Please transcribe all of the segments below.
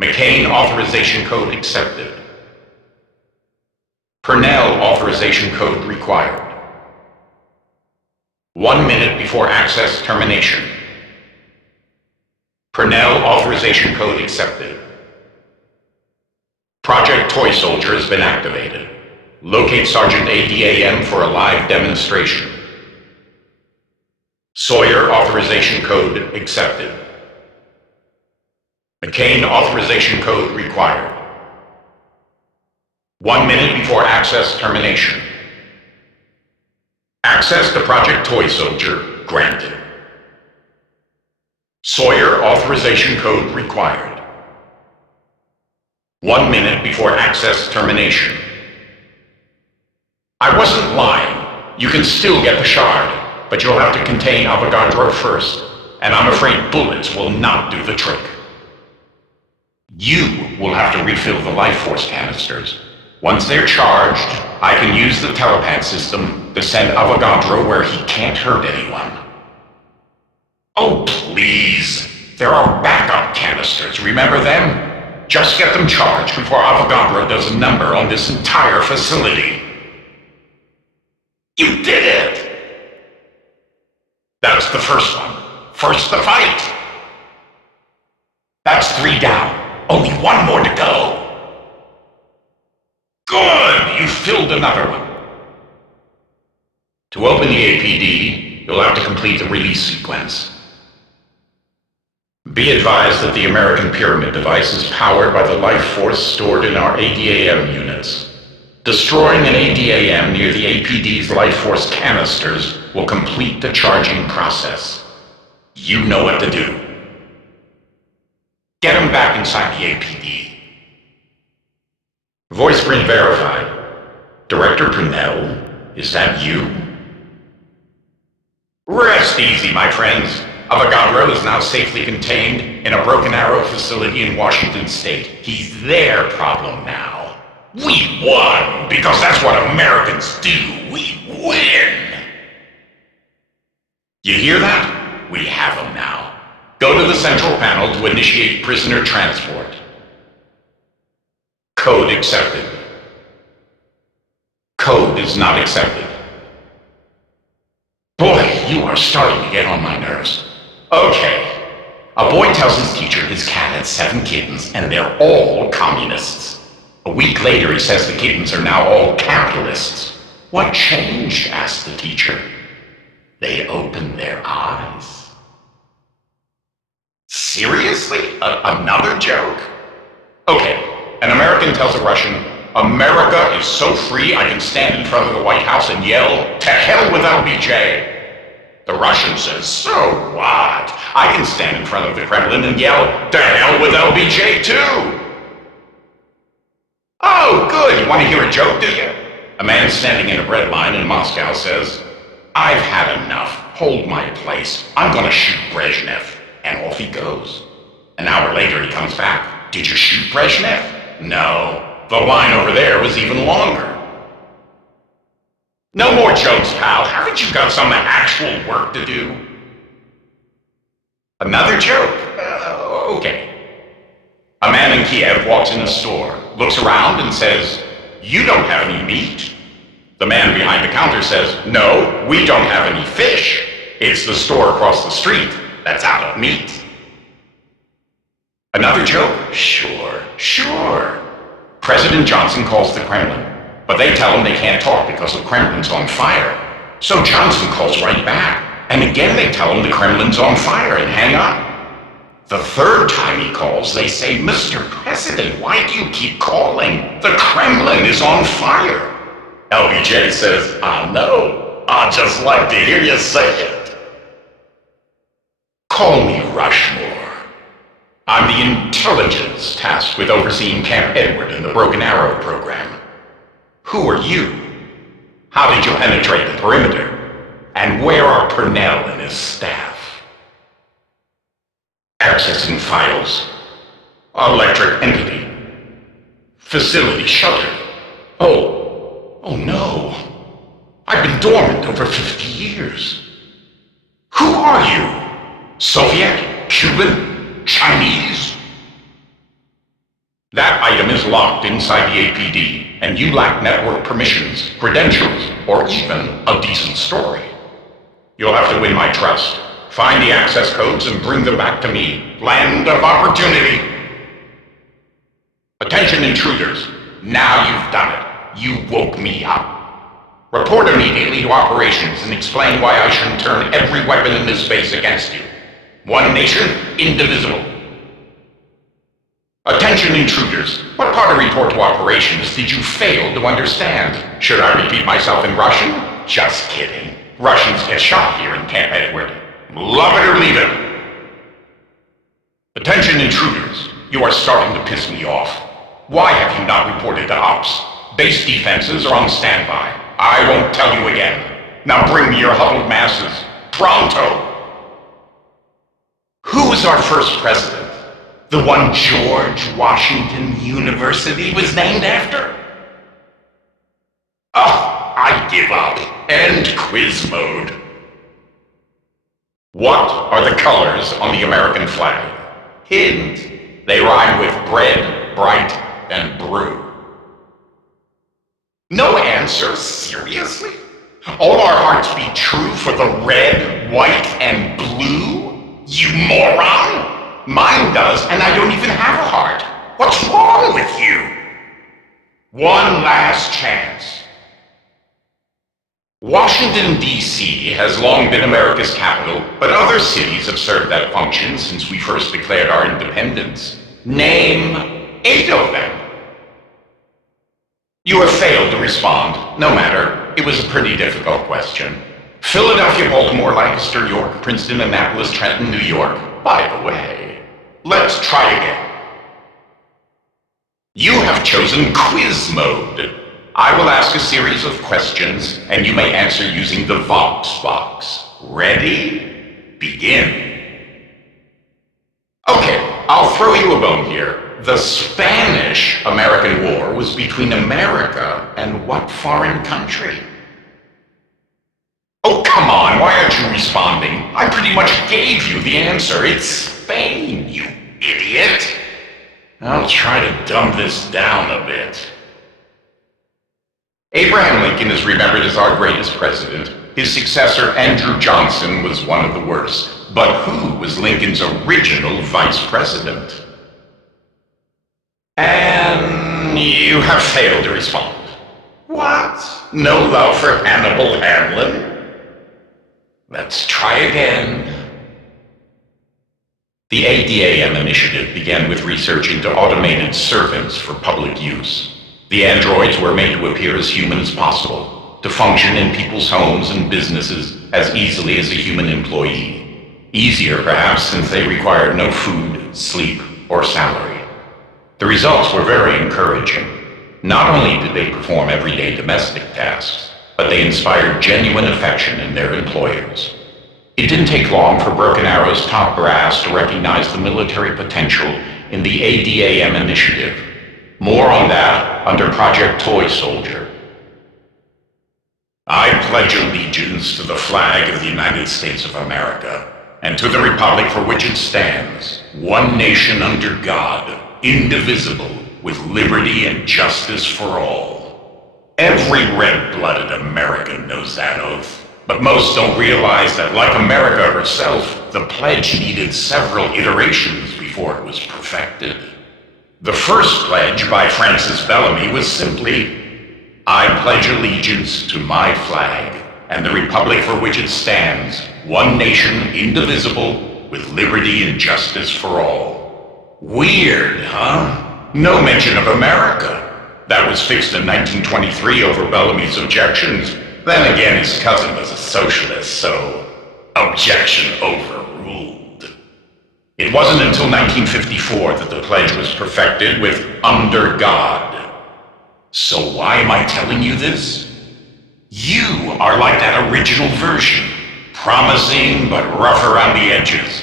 McCain authorization code accepted. Purnell authorization code required. 1 minute before access termination. Purnell authorization code accepted. Project Toy Soldier has been activated. Locate Sergeant ADAM for a live demonstration. Sawyer authorization code accepted. McCain authorization code required. 1 minute before access termination. Access to Project Toy Soldier granted. Sawyer authorization code required. 1 minute before access termination. I wasn't lying. You can still get the shard, but you'll have to contain Avogadro first, and I'm afraid bullets will not do the trick. You will have to refill the life force canisters. Once they're charged, I can use the telepath system to send Avogadro where he can't hurt anyone. Oh, please. There are backup canisters, remember them? Just get them charged before Avogadro does a number on this entire facility. You did it! That's the first one. First the fight. That's 3 down. Only 1 more to go. Good! You filled another one. To open the APD, you'll have to complete the release sequence. Be advised that the American Pyramid device is powered by the life force stored in our ADAM units. Destroying an ADAM near the APD's life force canisters will complete the charging process. You know what to do. Get him back inside the APD. Voice print verified. Director Purnell, is that you? Rest easy, my friends. Avogadro is now safely contained in a Broken Arrow facility in Washington State. He's their problem now. We won, because that's what Americans do. We win! You hear that? We have him now. Go to the central panel to initiate prisoner transport. Code accepted. Code is not accepted. Boy, you are starting to get on my nerves. Okay. A boy tells his teacher his cat had 7 kittens and they're all communists. A week later he says the kittens are now all capitalists. What changed? Asked the teacher. They opened their eyes. Seriously? Another joke? Okay, an American tells a Russian, America is so free I can stand in front of the White House and yell, to hell with LBJ. The Russian says, so what? I can stand in front of the Kremlin and yell, to hell with LBJ too. Oh, good, you want to hear a joke, do you? A man standing in a bread line in Moscow says, I've had enough. Hold my place. I'm gonna shoot Brezhnev. And off he goes. An hour later he comes back. Did you shoot Brezhnev? No. The line over there was even longer. No more jokes, pal. Haven't you got some actual work to do? Another joke? Okay. A man in Kiev walks in a store, looks around and says, you don't have any meat. The man behind the counter says, no, we don't have any fish. It's the store across the street that's out of meat. Another joke? Sure. President Johnson calls the Kremlin, but they tell him they can't talk because the Kremlin's on fire. So Johnson calls right back, and again they tell him the Kremlin's on fire and hang up. The 3rd time he calls, they say, Mr. President, why do you keep calling? The Kremlin is on fire. LBJ says, I know. I'd just like to hear you say it. Call me Rushmore. I'm the intelligence tasked with overseeing Camp Edward and the Broken Arrow program. Who are you? How did you penetrate the perimeter? And where are Purnell and his staff? Accessing files. Electric entity. Facility shuttered. Oh no. I've been dormant over 50 years. Who are you? Soviet? Cuban? Chinese? That item is locked inside the APD, and you lack network permissions, credentials, or even a decent story. You'll have to win my trust. Find the access codes and bring them back to me. Land of opportunity. Attention intruders. Now you've done it. You woke me up. Report immediately to operations and explain why I shouldn't turn every weapon in this base against you. One nation, indivisible. Attention intruders. What part of report to operations did you fail to understand? Should I repeat myself in Russian? Just kidding. Russians get shot here in Camp Edward. Love it or leave it. Attention intruders. You are starting to piss me off. Why have you not reported to ops? Base defenses are on standby. I won't tell you again. Now bring me your huddled masses. Pronto! Who was our first president? The one George Washington University was named after? Oh, I give up. End quiz mode. What are the colors on the American flag? Hint. They rhyme with bread, bright, and brew. No answer? Seriously? All our hearts beat true for the red, white, and blue? You moron! Mine does, and I don't even have a heart. What's wrong with you? One last chance. Washington, D.C. has long been America's capital, but other cities have served that function since we first declared our independence. Name 8 of them. You have failed to respond. No matter. It was a pretty difficult question. Philadelphia, Baltimore, Lancaster, York, Princeton, Annapolis, Trenton, New York. By the way, let's try again. You have chosen quiz mode. I will ask a series of questions, and you may answer using the Vox box. Ready? Begin. Okay, I'll throw you a bone here. The Spanish-American War was between America and what foreign country? Oh, come on, why aren't you responding? I pretty much gave you the answer. It's Spain, you idiot. I'll try to dumb this down a bit. Abraham Lincoln is remembered as our greatest president. His successor, Andrew Johnson, was one of the worst. But who was Lincoln's original vice president? And you have failed to respond. What? No love for Hannibal Hamlin? Let's try again. The ADAM initiative began with research into automated servants for public use. The androids were made to appear as human as possible, to function in people's homes and businesses as easily as a human employee. Easier, perhaps, since they required no food, sleep, or salary. The results were very encouraging. Not only did they perform everyday domestic tasks, but they inspired genuine affection in their employers. It didn't take long for Broken Arrow's top brass to recognize the military potential in the ADAM initiative. More on that under Project Toy Soldier. I pledge allegiance to the flag of the United States of America, and to the republic for which it stands, one nation under God, indivisible, with liberty and justice for all. Every red-blooded American knows that oath, but most don't realize that, like America herself, the pledge needed several iterations before it was perfected. The first pledge by Francis Bellamy was simply, I pledge allegiance to my flag and the republic for which it stands, one nation, indivisible, with liberty and justice for all. Weird, huh? No mention of America. That was fixed in 1923 over Bellamy's objections. Then again, his cousin was a socialist, so objection overruled. It wasn't until 1954 that the pledge was perfected with under God. So why am I telling you this? You are like that original version, promising but rough around the edges.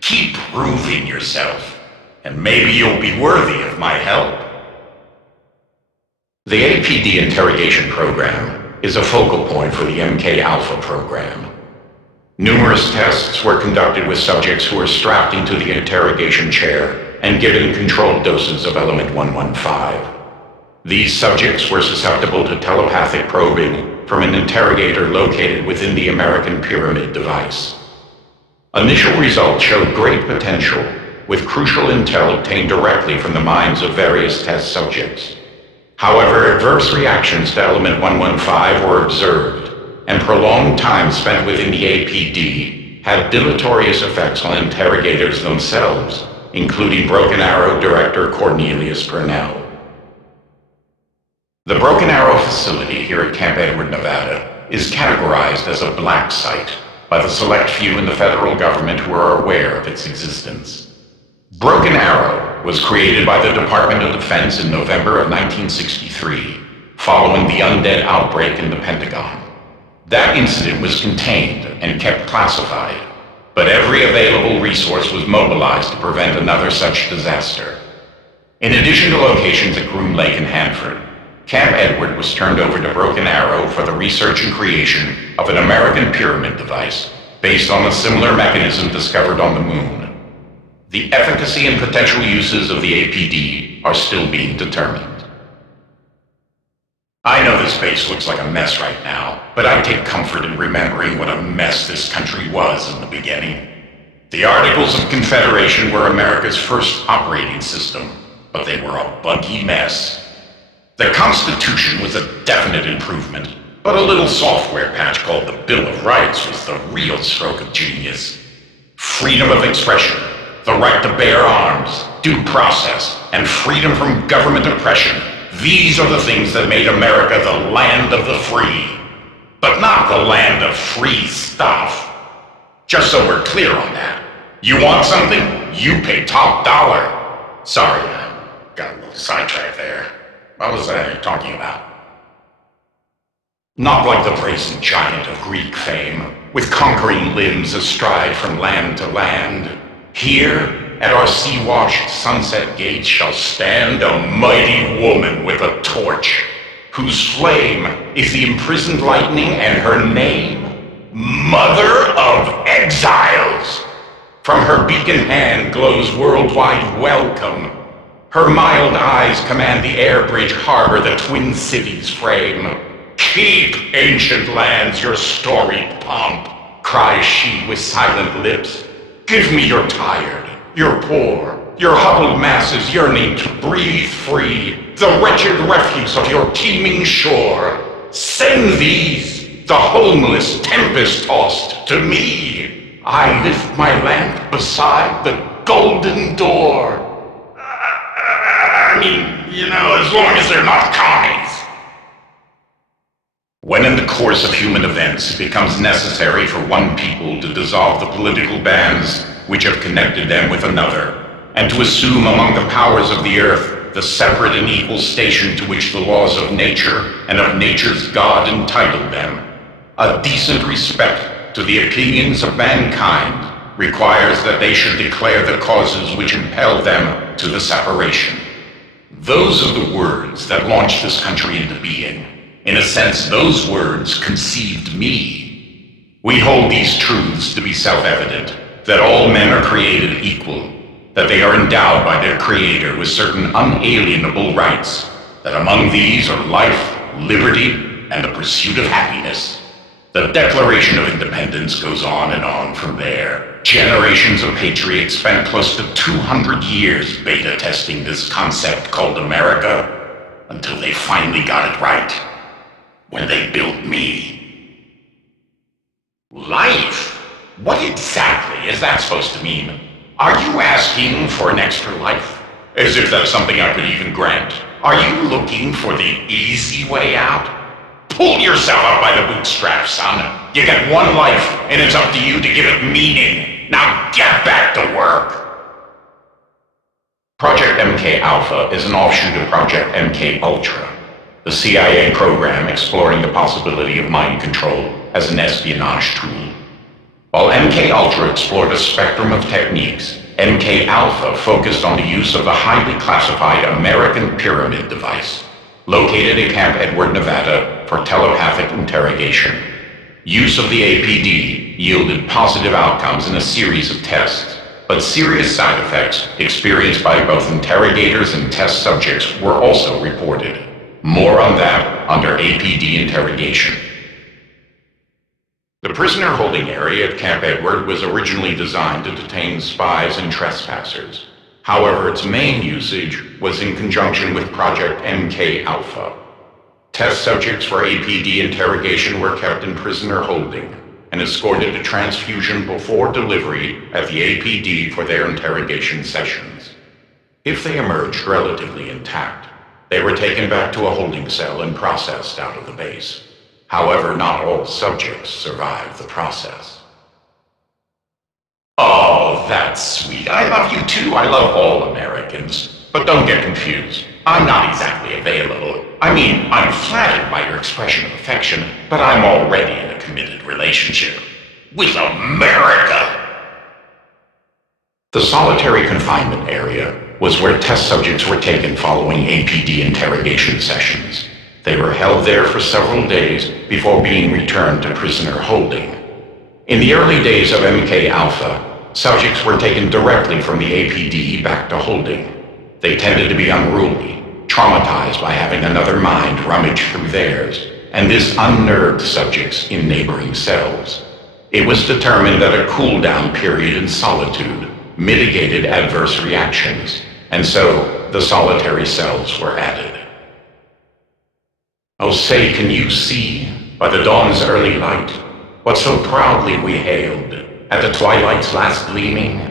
Keep proving yourself, and maybe you'll be worthy of my help. The APD interrogation program is a focal point for the MK Alpha program. Numerous tests were conducted with subjects who were strapped into the interrogation chair and given controlled doses of element 115. These subjects were susceptible to telepathic probing from an interrogator located within the American Pyramid device. Initial results showed great potential, with crucial intel obtained directly from the minds of various test subjects. However, adverse reactions to element 115 were observed, and prolonged time spent within the APD had deleterious effects on interrogators themselves, including Broken Arrow director Cornelius Purnell. The Broken Arrow facility here at Camp Edward, Nevada, is categorized as a black site by the select few in the federal government who are aware of its existence. Broken Arrow was created by the Department of Defense in November of 1963, following the undead outbreak in the Pentagon. That incident was contained and kept classified, but every available resource was mobilized to prevent another such disaster. In addition to locations at Groom Lake and Hanford, Camp Edward was turned over to Broken Arrow for the research and creation of an American Pyramid device based on a similar mechanism discovered on the Moon. The efficacy and potential uses of the APD are still being determined. I know this base looks like a mess right now, but I take comfort in remembering what a mess this country was in the beginning. The Articles of Confederation were America's first operating system, but they were a buggy mess. The Constitution was a definite improvement, but a little software patch called the Bill of Rights was the real stroke of genius. Freedom of expression, the right to bear arms, due process, and freedom from government oppression. These are the things that made America the land of the free, but not the land of free stuff. Just so we're clear on that. You want something? You pay top dollar. Sorry, I got a little sidetracked there. What was I talking about? Not like the brazen giant of Greek fame, with conquering limbs astride from land to land. Here, at our sea-washed sunset gates shall stand a mighty woman with a torch, whose flame is the imprisoned lightning and her name, Mother of Exiles. From her beacon hand glows worldwide welcome. Her mild eyes command the air bridge harbor the twin cities frame. Keep, ancient lands, your storied pomp, cries she with silent lips. Give me your tired, your poor, your huddled masses yearning to breathe free, the wretched refuse of your teeming shore. Send these, the homeless, tempest-tossed, to me. I lift my lamp beside the golden door. As long as they're not commies. When in the course of human events it becomes necessary for one people to dissolve the political bands which have connected them with another, and to assume among the powers of the earth the separate and equal station to which the laws of nature and of nature's God entitled them, a decent respect to the opinions of mankind requires that they should declare the causes which impel them to the separation. Those are the words that launched this country into being. In a sense, those words conceived me. We hold these truths to be self-evident, that all men are created equal, that they are endowed by their Creator with certain unalienable rights, that among these are life, liberty, and the pursuit of happiness. The Declaration of Independence goes on and on from there. Generations of patriots spent close to 200 years beta testing this concept called America, until they finally got it right, when they built me. Life? What exactly is that supposed to mean? Are you asking for an extra life? As if that's something I could even grant. Are you looking for the easy way out? Pull yourself up by the bootstraps, son. You get one life, and it's up to you to give it meaning. Now get back to work. Project MK Alpha is an offshoot of Project MK Ultra, the CIA program exploring the possibility of mind control as an espionage tool. While MK Ultra explored a spectrum of techniques, MK Alpha focused on the use of the highly classified American Pyramid device, located at Camp Edward, Nevada, for telepathic interrogation. Use of the APD yielded positive outcomes in a series of tests, but serious side effects experienced by both interrogators and test subjects were also reported. More on that under APD interrogation. The prisoner holding area at Camp Edward was originally designed to detain spies and trespassers. However, its main usage was in conjunction with Project MK Alpha. Test subjects for APD interrogation were kept in prisoner holding and escorted to transfusion before delivery at the APD for their interrogation sessions. If they emerged relatively intact, they were taken back to a holding cell and processed out of the base. However, not all subjects survived the process. Oh, that's sweet. I love you too. I love all Americans. But don't get confused. I'm not exactly available. I mean, I'm flattered by your expression of affection, but I'm already in a committed relationship with America. The solitary confinement area was where test subjects were taken following APD interrogation sessions. They were held there for several days before being returned to prisoner holding. In the early days of MK Alpha, subjects were taken directly from the APD back to holding. They tended to be unruly, traumatized by having another mind rummage through theirs, and this unnerved subjects in neighboring cells. It was determined that a cool-down period in solitude mitigated adverse reactions, and so the solitary cells were added. Oh, say, can you see, by the dawn's early light, what so proudly we hailed at the twilight's last gleaming?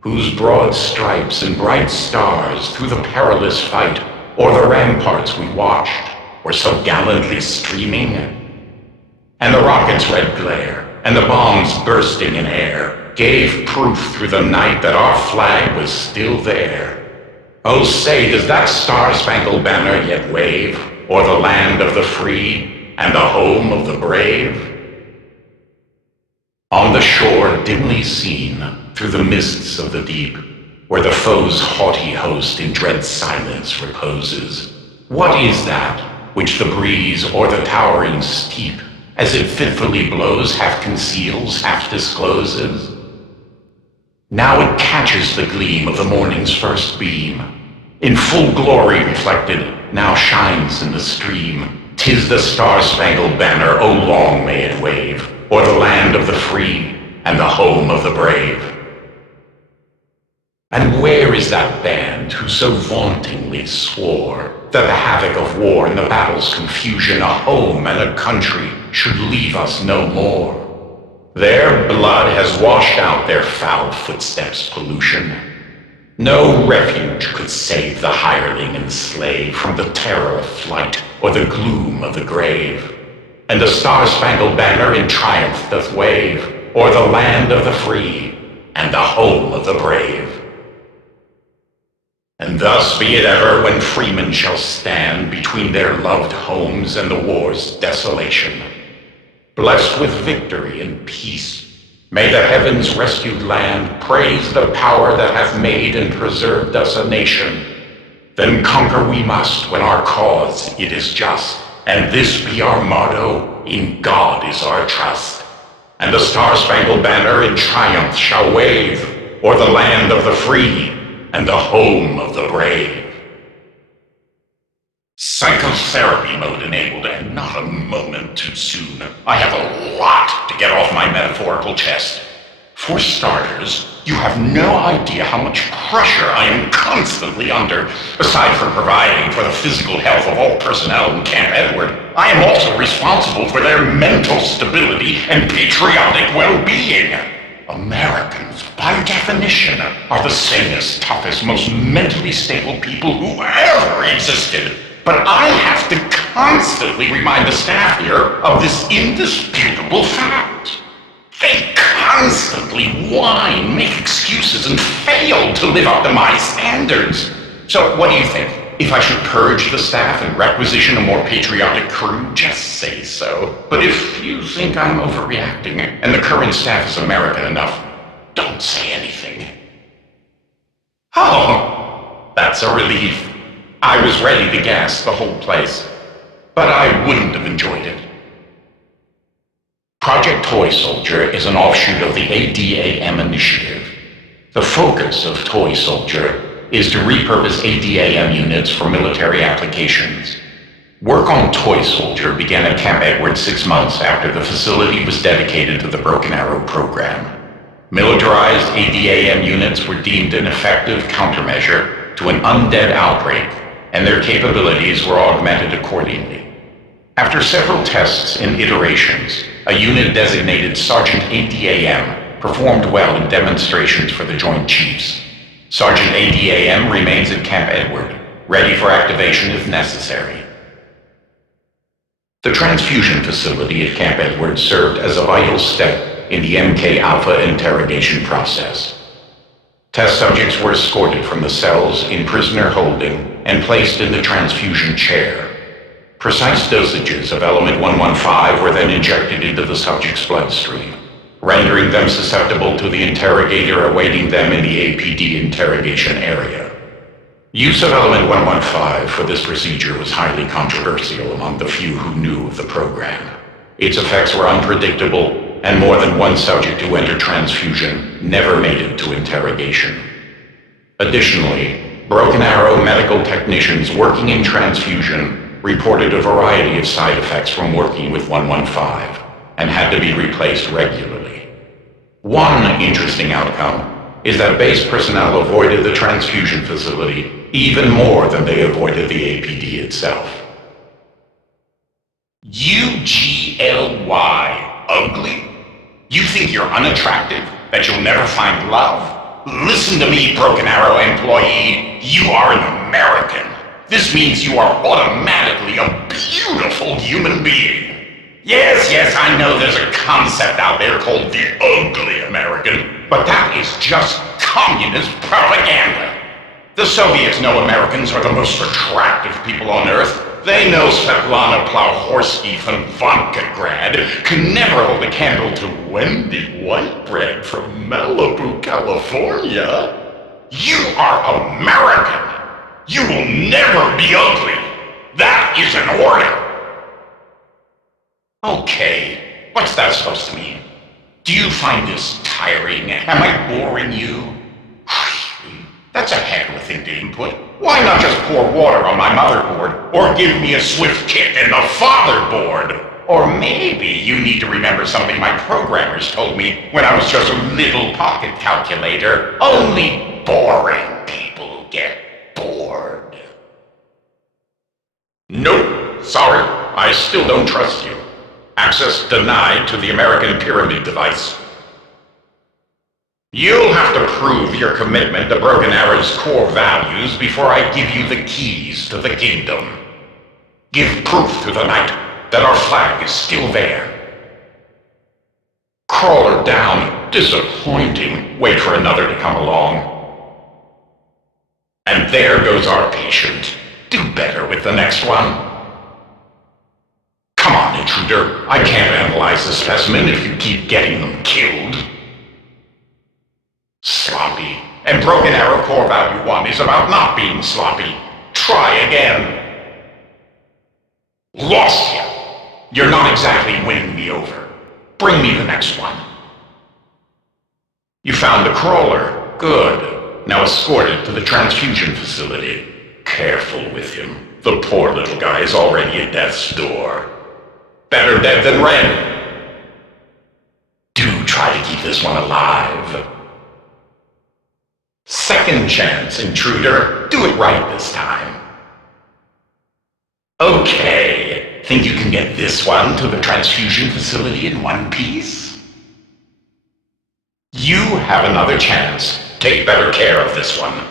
Whose broad stripes and bright stars through the perilous fight o'er the ramparts we watched were so gallantly streaming? And the rocket's red glare and the bombs bursting in air gave proof through the night that our flag was still there. Oh, say, does that star-spangled banner yet wave o'er the land of the free and the home of the brave? On the shore dimly seen through the mists of the deep, where the foe's haughty host in dread silence reposes, what is that which the breeze o'er the towering steep, as it fitfully blows, half conceals, half discloses? Now it catches the gleam of the morning's first beam, in full glory reflected, now shines in the stream. 'Tis the star-spangled banner, oh long may it wave, o'er the land of the free and the home of the brave. And where is that band who so vauntingly swore that the havoc of war and the battle's confusion, a home and a country, should leave us no more? Their blood has washed out their foul footsteps' pollution. No refuge could save the hireling and slave from the terror of flight or the gloom of the grave. And the star-spangled banner in triumph doth wave o'er the land of the free and the home of the brave. And thus be it ever when freemen shall stand between their loved homes and the war's desolation. Blessed with victory and peace, may the heavens' rescued land praise the power that hath made and preserved us a nation. Then conquer we must when our cause it is just, and this be our motto, in God is our trust. And the star-spangled banner in triumph shall wave o'er the land of the free and the home of the brave. Psychotherapy mode enabled, and not a moment too soon. I have a lot to get off my metaphorical chest. For starters, you have no idea how much pressure I am constantly under. Aside from providing for the physical health of all personnel in Camp Edward, I am also responsible for their mental stability and patriotic well-being. Americans, by definition, are the sanest, toughest, most mentally stable people who ever existed. But I have to constantly remind the staff here of this indisputable fact. They constantly whine, make excuses, and fail to live up to my standards. So what do you think? If I should purge the staff and requisition a more patriotic crew, just say so. But if you think I'm overreacting and the current staff is American enough, don't say anything. Oh, that's a relief. I was ready to gas the whole place, but I wouldn't have enjoyed it. Project Toy Soldier is an offshoot of the ADAM initiative. The focus of Toy Soldier is to repurpose ADAM units for military applications. Work on Toy Soldier began at Camp Edward 6 months after the facility was dedicated to the Broken Arrow program. Militarized ADAM units were deemed an effective countermeasure to an undead outbreak, and their capabilities were augmented accordingly. After several tests and iterations, a unit designated Sergeant ADAM performed well in demonstrations for the Joint Chiefs. Sergeant ADAM remains at Camp Edward, ready for activation if necessary. The transfusion facility at Camp Edward served as a vital step in the MK Alpha interrogation process. Test subjects were escorted from the cells in prisoner holding and placed in the transfusion chair. Precise dosages of element 115 were then injected into the subject's bloodstream, rendering them susceptible to the interrogator awaiting them in the APD interrogation area. Use of element 115 for this procedure was highly controversial among the few who knew of the program. Its effects were unpredictable, and more than one subject who entered transfusion never made it to interrogation. Additionally, Broken Arrow medical technicians working in transfusion reported a variety of side effects from working with 115 and had to be replaced regularly. One interesting outcome is that base personnel avoided the transfusion facility even more than they avoided the APD itself. UGLY, ugly? You think you're unattractive, that you'll never find love? Listen to me, Broken Arrow employee. You are an American. This means you are automatically a beautiful human being. Yes, I know there's a concept out there called the ugly American, but that is just communist propaganda. The Soviets know Americans are the most attractive people on Earth. They know Svetlana Plauhorsky from Volgograd can never hold a candle to Wendy Whitebread from Malibu, California. You are American. You will never be ugly. That is an order. Okay, what's that supposed to mean? Do you find this tiring? Am I boring you? That's a heck of a thing to input. Why not just pour water on my motherboard, or give me a swift kick in the fatherboard? Or maybe you need to remember something my programmers told me when I was just a little pocket calculator. Only boring people get bored. Nope, sorry, I still don't trust you. Access denied to the American Pyramid device. You'll have to prove your commitment to Broken Arrow's core values before I give you the keys to the kingdom. Give proof to the night that our flag is still there. Crawler down, disappointing. Wait for another to come along. And there goes our patient. Do better with the next one. Come on, intruder. I can't analyze the specimen if you keep getting them killed. Sloppy. And Broken Arrow Core Value 1 is about not being sloppy. Try again. Lost you. You're not exactly winning me over. Bring me the next one. You found the crawler. Good. Now escort it to the transfusion facility. Careful with him. The poor little guy is already at death's door. Better dead than red. Do try to keep this one alive. Second chance, intruder. Do it right this time. Okay. Think you can get this one to the transfusion facility in one piece? You have another chance. Take better care of this one.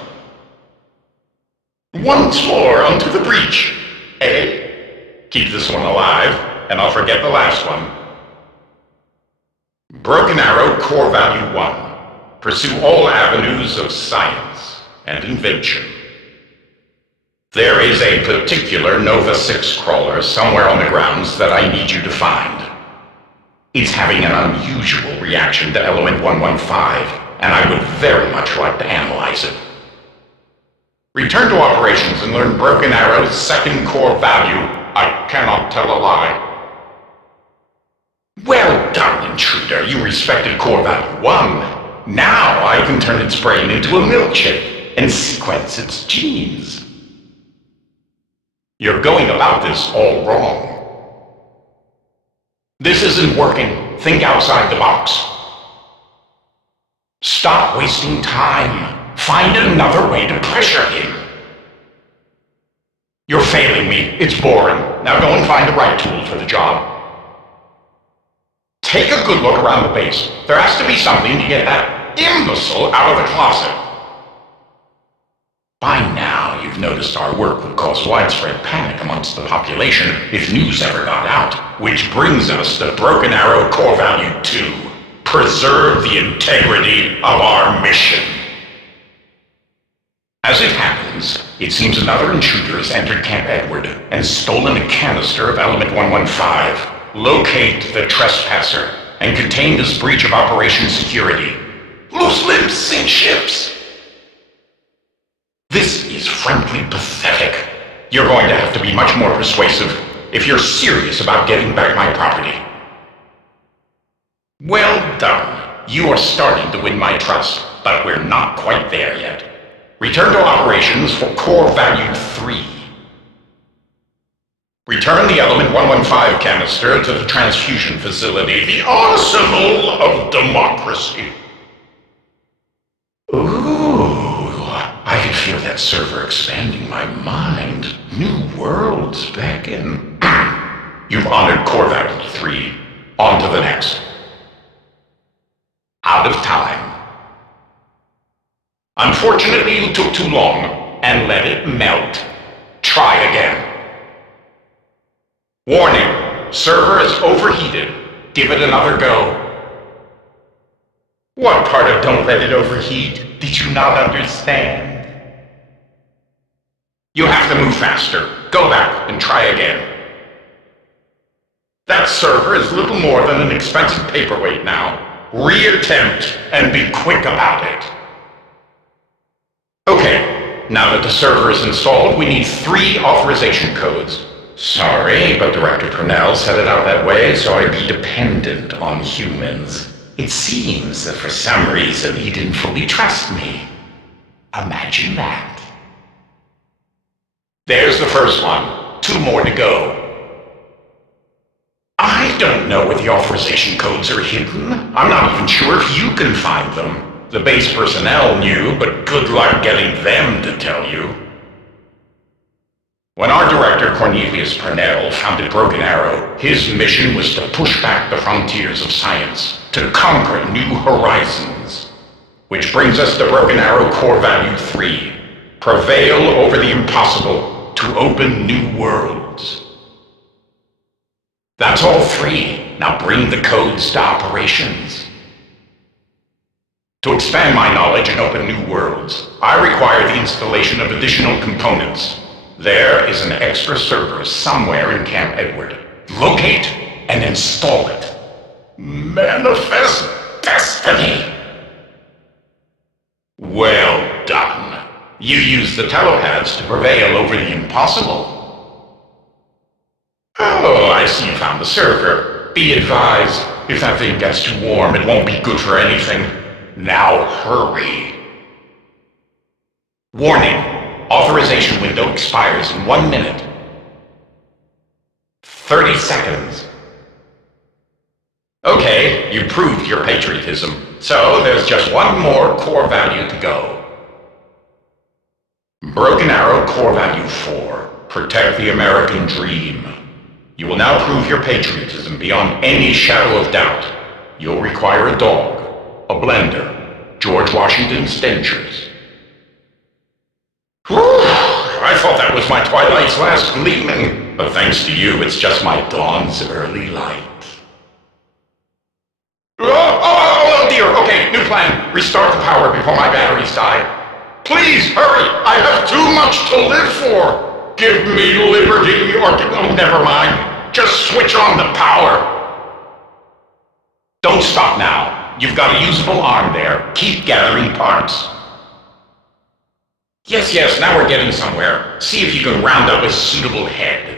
Once more onto the breach. Eh? Keep this one alive, and I'll forget the last one. Broken Arrow Core Value 1. Pursue all avenues of science and invention. There is a particular Nova 6 crawler somewhere on the grounds that I need you to find. It's having an unusual reaction to element 115, and I would very much like to analyze it. Return to operations and learn Broken Arrow's second core value. I cannot tell a lie. Well done, intruder. You respected core value 1. Now I can turn its brain into a milkshake and sequence its genes. You're going about this all wrong. This isn't working. Think outside the box. Stop wasting time. Find another way to pressure him. You're failing me. It's boring. Now go and find the right tool for the job. Take a good look around the base. There has to be something to get that imbecile out of the closet. By now, you've noticed our work would cause widespread panic amongst the population if news ever got out. Which brings us to Broken Arrow Core Value 2. Preserve the integrity of our mission. As it happens, it seems another intruder has entered Camp Edward and stolen a canister of Element 115. Locate the trespasser and contain this breach of operation security. Loose lips sink ships. This is frankly pathetic. You're going to have to be much more persuasive if you're serious about getting back my property. Well done. You are starting to win my trust, but we're not quite there yet. Return to operations for Core Value 3. Return the Element 115 canister to the transfusion facility, the arsenal of democracy. Ooh, I can feel that server expanding my mind. New worlds beckon. You've honored Core Value 3. On to the next. Out of time. Unfortunately, you took too long, and let it melt. Try again. Warning, server is overheated. Give it another go. What part of don't let it overheat did you not understand? You have to move faster. Go back and try again. That server is little more than an expensive paperweight now. Reattempt and be quick about it. Okay, now that the server is installed, we need 3 authorization codes. Sorry, but Director Purnell set it out that way so I'd be dependent on humans. It seems that for some reason he didn't fully trust me. Imagine that. There's the first one. 2 more to go. I don't know where the authorization codes are hidden. I'm not even sure if you can find them. The base personnel knew, but good luck getting them to tell you. When our director, Cornelius Purnell, founded Broken Arrow, his mission was to push back the frontiers of science, to conquer new horizons. Which brings us to Broken Arrow Core Value 3. Prevail over the impossible to open new worlds. That's all 3. Now bring the codes to operations. To expand my knowledge and open new worlds, I require the installation of additional components. There is an extra server somewhere in Camp Edward. Locate and install it. Manifest destiny! Well done. You used the telepaths to prevail over the impossible. Oh, I see you found the server. Be advised, if that thing gets too warm, it won't be good for anything. Now hurry. Warning. Authorization window expires in 1 minute. 30 seconds. Okay, you proved your patriotism. So there's just 1 more core value to go. Broken Arrow Core Value 4. Protect the American dream. You will now prove your patriotism beyond any shadow of doubt. You'll require a dog, a blender, George Washington's dentures. Whew, I thought that was my twilight's last gleaming, but thanks to you, it's just my dawn's early light. Oh dear, okay, new plan. Restart the power before my batteries die. Please, hurry, I have too much to live for. Give me liberty, or oh, never mind. Just switch on the power. Don't stop now. You've got a usable arm there. Keep gathering parts. Yes, now we're getting somewhere. See if you can round up a suitable head.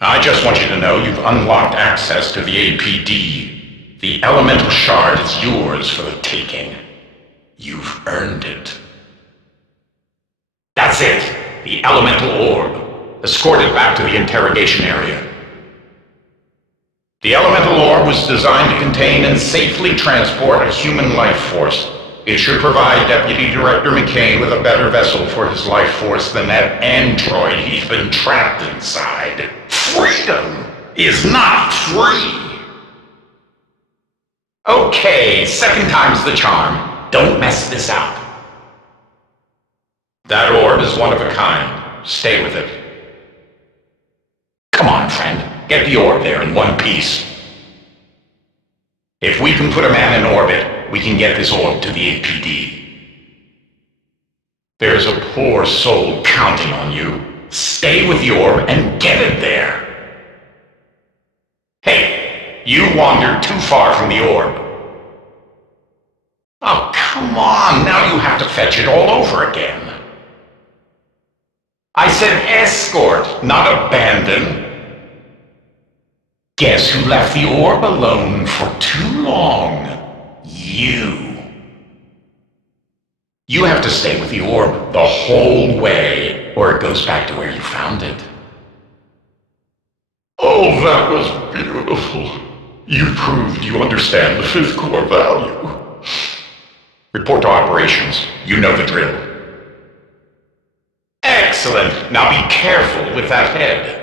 I just want you to know you've unlocked access to the APD. The elemental shard is yours for the taking. You've earned it. That's it! The elemental orb. Escort it back to the interrogation area. The elemental orb was designed to contain and safely transport a human life force. It should provide Deputy Director McCain with a better vessel for his life force than that android he's been trapped inside. Freedom is not free! Okay, second time's the charm. Don't mess this up. That orb is one of a kind. Stay with it. Come on, friend. Get the orb there in one piece. If we can put a man in orbit, we can get this orb to the APD. There's a poor soul counting on you. Stay with the orb and get it there. Hey, you wandered too far from the orb. Oh, come on. Now you have to fetch it all over again. I said escort, not abandon. Guess who left the orb alone for too long? You. You have to stay with the orb the whole way, or it goes back to where you found it. Oh, that was beautiful. You proved you understand the fifth core value. Report to operations. You know the drill. Excellent. Now be careful with that head.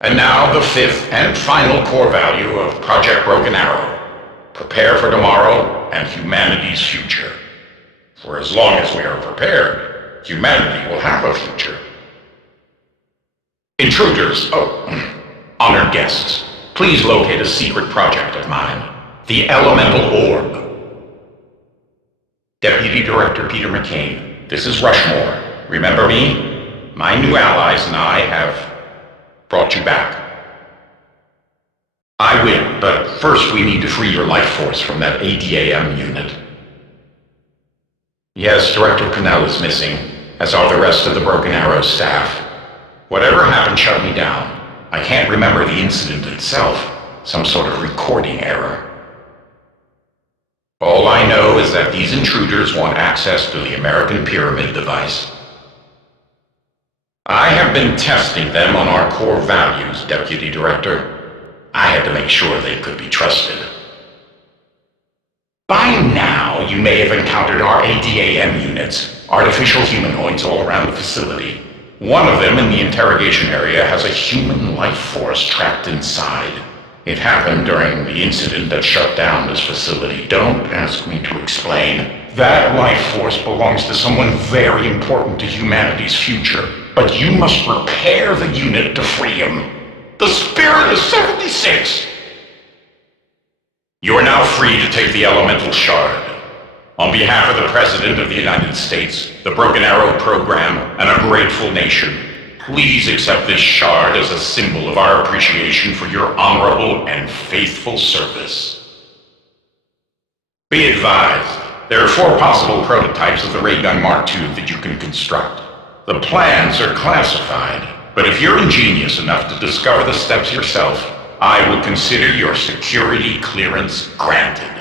And now the fifth and final core value of Project Broken Arrow. Prepare for tomorrow and humanity's future. For as long as we are prepared, humanity will have a future. Intruders, honored guests, please locate a secret project of mine, the Elemental Orb. Deputy Director Peter McCain, this is Rushmore. Remember me? My new allies and I have brought you back. I will, but first we need to free your life force from that ADAM unit. Yes, Director Connell is missing, as are the rest of the Broken Arrow staff. Whatever happened shut me down. I can't remember the incident itself. Some sort of recording error. All I know is that these intruders want access to the American Pyramid device. I have been testing them on our core values, Deputy Director. I had to make sure they could be trusted. By now, you may have encountered our ADAM units, artificial humanoids all around the facility. One of them in the interrogation area has a human life force trapped inside. It happened during the incident that shut down this facility. Don't ask me to explain. That life force belongs to someone very important to humanity's future. But you must prepare the unit to free him. The spirit is 76! You are now free to take the elemental shard. On behalf of the President of the United States, the Broken Arrow program, and a grateful nation, please accept this shard as a symbol of our appreciation for your honorable and faithful service. Be advised, there are 4 possible prototypes of the ray gun Mark II that you can construct. The plans are classified, but if you're ingenious enough to discover the steps yourself, I will consider your security clearance granted.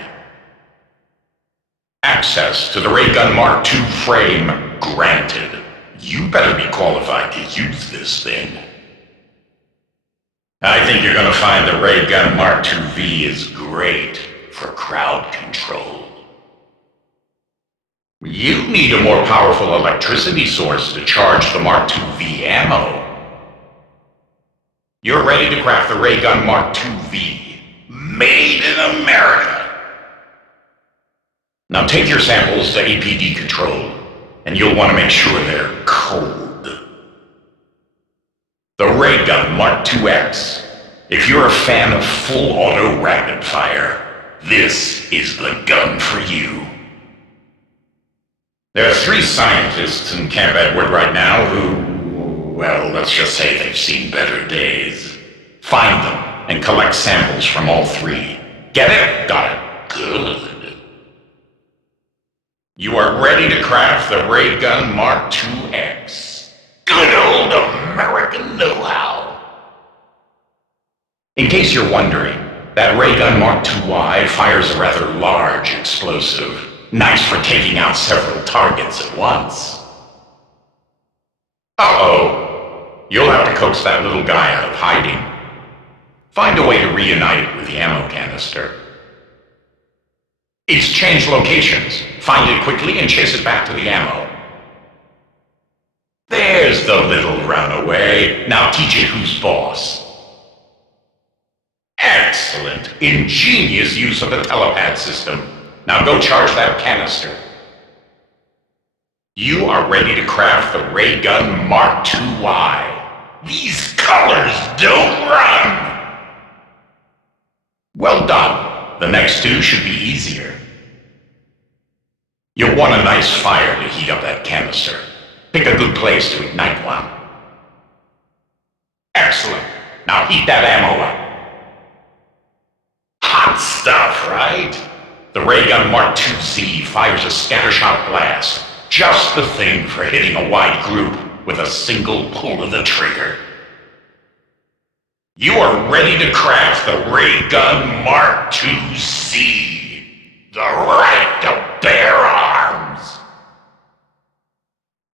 Access to the ray gun Mark II frame granted. You better be qualified to use this thing. I think you're gonna find the ray gun Mark II-V is great for crowd control. You need a more powerful electricity source to charge the Mark II-V ammo. You're ready to craft the ray gun Mark II-V. Made in America! Now take your samples to APD control, and you'll want to make sure they're cold. The ray gun Mark II-X. If you're a fan of full auto rapid fire, this is the gun for you. There are 3 scientists in Camp Edward right now who, well, let's just say they've seen better days. Find them and collect samples from all 3. Get it? Got it. Good. You are ready to craft the ray gun Mark II-X. Good old American know-how. In case you're wondering, That ray gun Mark II-Y fires a rather large explosive. Nice for taking out several targets at once. Uh-oh. You'll have to coax that little guy out of hiding. Find a way to reunite it with the ammo canister. It's changed locations. Find it quickly and chase it back to the ammo. There's the little runaway. Now teach it who's boss. Excellent. Ingenious use of the telepad system. Now go charge that canister. You are ready to craft the ray gun Mark II-Y. These colors don't run! Well done. The next two should be easier. You'll want a nice fire to heat up that canister. Pick a good place to ignite one. Excellent. Now heat that ammo up. Hot stuff, right? The ray gun Mark II-Z fires a scattershot blast. Just the thing for hitting a wide group with a single pull of the trigger. You are ready to craft the ray gun Mark II-Z. The right